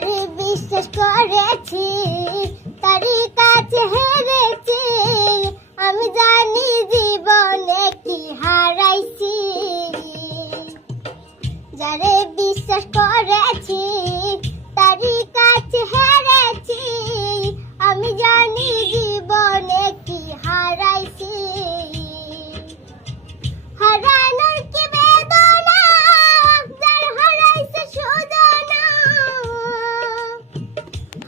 যারে বিশ্বাস করেছি তারই কাছে হেরেছি, আমি জানি জীবনে কি হারাইছি। যারে বিশ্বাস করেছি তারই কাছে হেরেছি, আমি জানি জীবনে কি হারাইছি। হারানোর কি বেদনা, যার হারাইছে সুজনা।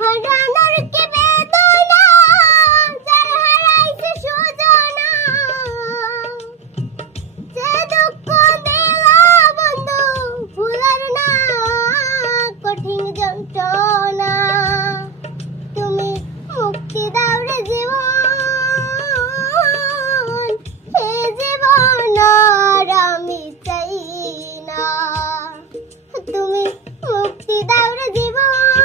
হারানোর কি বেদনা, যার হারাইছে সুজনা। যে দুঃখ দিলা বন্ধু ভুলার না, কঠিন যন্ত্রণা। তুমি মুক্তি দাও রে জীবন, এ জীবন আর আমি চাই না। তুমি মুক্তি দাও রে জীবন,